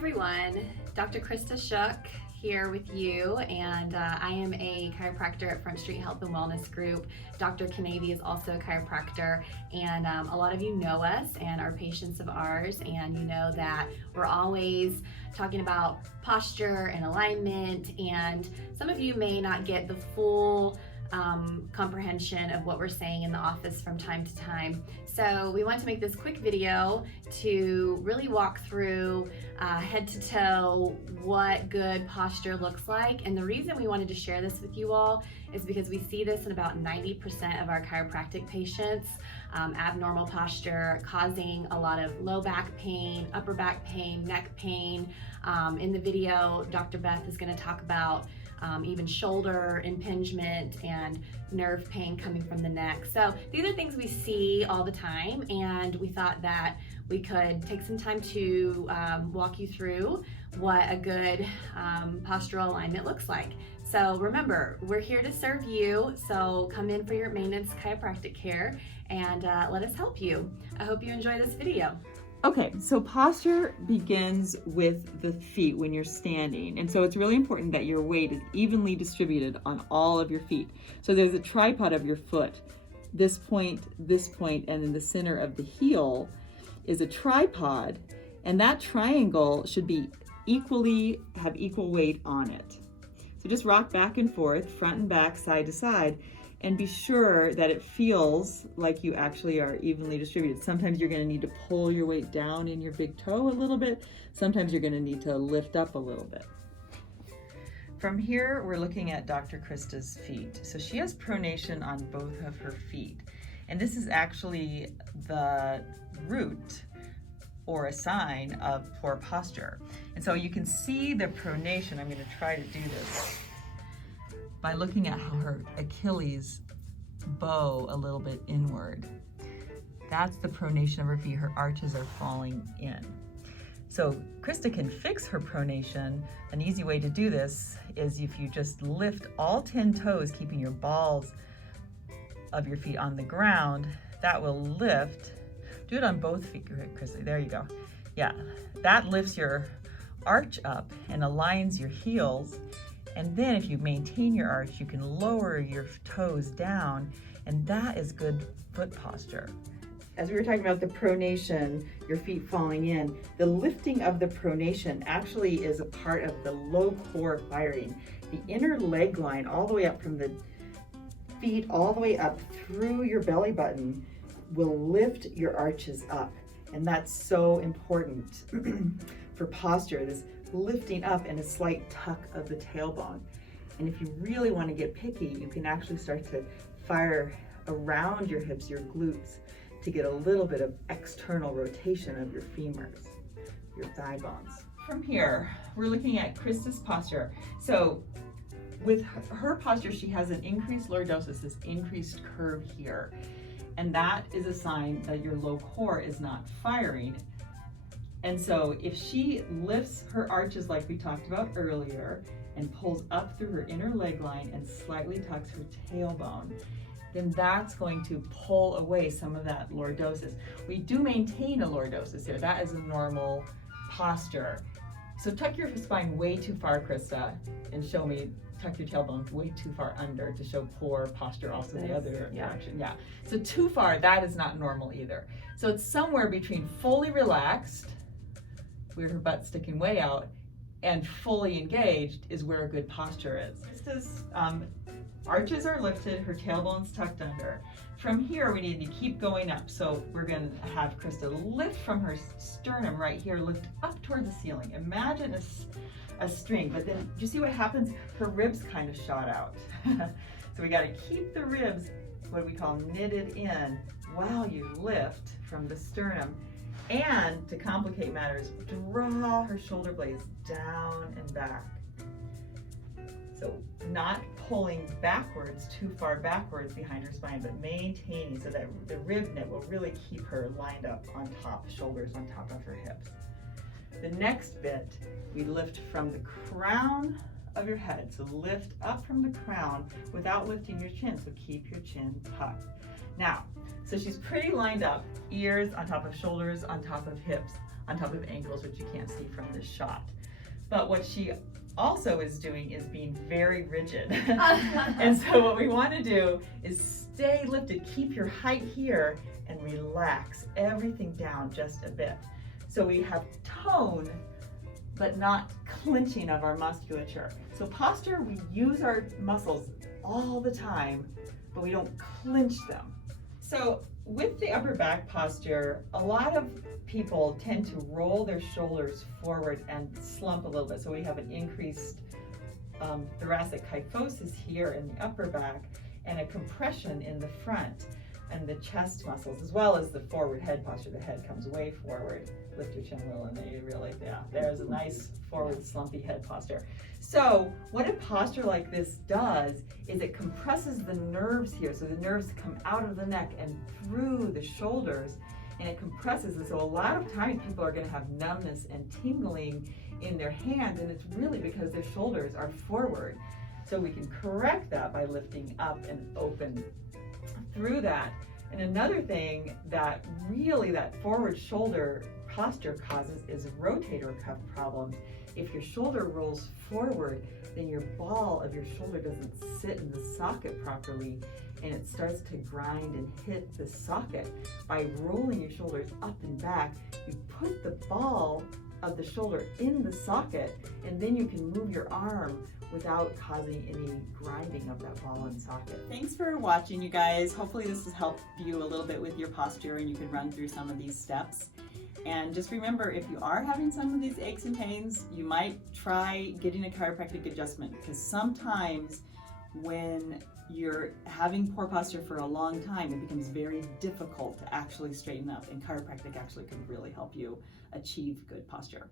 everyone, Dr. Krista Shook here with you, and I am a chiropractor at Front Street Health and Wellness Group. Dr. Kinneavy is also a chiropractor, and a lot of you know us and are patients of ours, and you know that we're always talking about posture and alignment, and some of you may not get the full comprehension of what we're saying in the office from time to time. So we want to make this quick video to really walk through head to toe what good posture looks like. And the reason we wanted to share this with you all is because we see this in about 90% of our chiropractic patients, abnormal posture causing a lot of low back pain, upper back pain, neck pain. In the video, Dr. Beth is going to talk about even shoulder impingement and nerve pain coming from the neck. So these are things we see all the time, and we thought that we could take some time to walk you through what a good postural alignment looks like. So remember, we're here to serve you, so come in for your maintenance chiropractic care and let us help you. I hope you enjoy this video. Okay, so posture begins with the feet when you're standing. And so it's really important that your weight is evenly distributed on all of your feet. So there's a tripod of your foot. This point, and in the center of the heel is a tripod. And that triangle should be have equal weight on it. So just rock back and forth, front and back, side to side, and be sure that it feels like you actually are evenly distributed. Sometimes you're going to need to pull your weight down in your big toe a little bit. Sometimes you're going to need to lift up a little bit. From here, we're looking at Dr. Krista's feet. So she has pronation on both of her feet. And this is actually the root or a sign of poor posture. And so you can see the pronation. I'm going to try to do this by looking at how her Achilles bow a little bit inward. That's the pronation of her feet. Her arches are falling in. So Krista can fix her pronation. An easy way to do this is if you just lift all 10 toes, keeping your balls of your feet on the ground, that will lift. Do it on both feet, Krista. There you go. Yeah, that lifts your arch up and aligns your heels. And then if you maintain your arch, you can lower your toes down, and that is good foot posture. As we were talking about the pronation, your feet falling in, the lifting of the pronation actually is a part of the low core firing. The inner leg line all the way up from the feet all the way up through your belly button will lift your arches up. And that's so important for posture, this lifting up and a slight tuck of the tailbone. And if you really want to get picky, you can actually start to fire around your hips, your glutes, to get a little bit of external rotation of your femurs, your thigh bones. From here, we're looking at Krista's posture. So with her posture, she has an increased lordosis, this increased curve here. And that is a sign that your low core is not firing. And so if she lifts her arches like we talked about earlier and pulls up through her inner leg line and slightly tucks her tailbone, then that's going to pull away some of that lordosis. We do maintain a lordosis here. That is a normal posture. So tuck your spine way too far, Krista, and show me tuck your tailbone way too far under to show poor posture also the other direction. Yeah. So too far, that is not normal either. So it's somewhere between fully relaxed, where her butt's sticking way out, and fully engaged is where a good posture is. Krista's arches are lifted, her tailbone's tucked under. From here, we need to keep going up. So we're going to have Krista lift from her sternum right here, lift up towards the ceiling. Imagine a string, but then you see what happens? Her ribs kind of shot out. So we got to keep the ribs, what we call knitted in, while you lift from the sternum. And to complicate matters, draw her shoulder blades down and back. So not pulling backwards, too far backwards behind her spine, but maintaining so that the rib knit will really keep her lined up on top, shoulders on top of her hips. The next bit, we lift from the crown of your head. So lift up from the crown without lifting your chin, so keep your chin tucked. Now, so she's pretty lined up, ears on top of shoulders, on top of hips. on top of ankles, which you can't see from this shot. But what she also is doing is being very rigid. And so what we want to do is stay lifted, keep your height here, and relax everything down just a bit. So we have tone, but not clenching of our musculature. So posture, we use our muscles all the time, but we don't clench them. So with the upper back posture, a lot of people tend to roll their shoulders forward and slump a little bit. So we have an increased thoracic kyphosis here in the upper back and a compression in the front and the chest muscles, as well as the forward head posture. The head comes way forward. Lift your chin a little, and then you really, there's a nice forward slumpy head posture. So what a posture like this does is it compresses the nerves here. So the nerves come out of the neck and through the shoulders, and it compresses. And so a lot of times people are going to have numbness and tingling in their hands, and it's really because their shoulders are forward. So we can correct that by lifting up and open through that. And another thing that really that forward shoulder posture causes is rotator cuff problems. If your shoulder rolls forward, then your ball of your shoulder doesn't sit in the socket properly, and it starts to grind and hit the socket. By rolling your shoulders up and back, you put the ball of the shoulder in the socket, and then you can move your arm without causing any grinding of that ball and socket. Thanks for watching, you guys. Hopefully this has helped you a little bit with your posture and you can run through some of these steps. And just remember, if you are having some of these aches and pains, you might try getting a chiropractic adjustment, because sometimes when you're having poor posture for a long time, it becomes very difficult to actually straighten up, and chiropractic actually can really help you achieve good posture.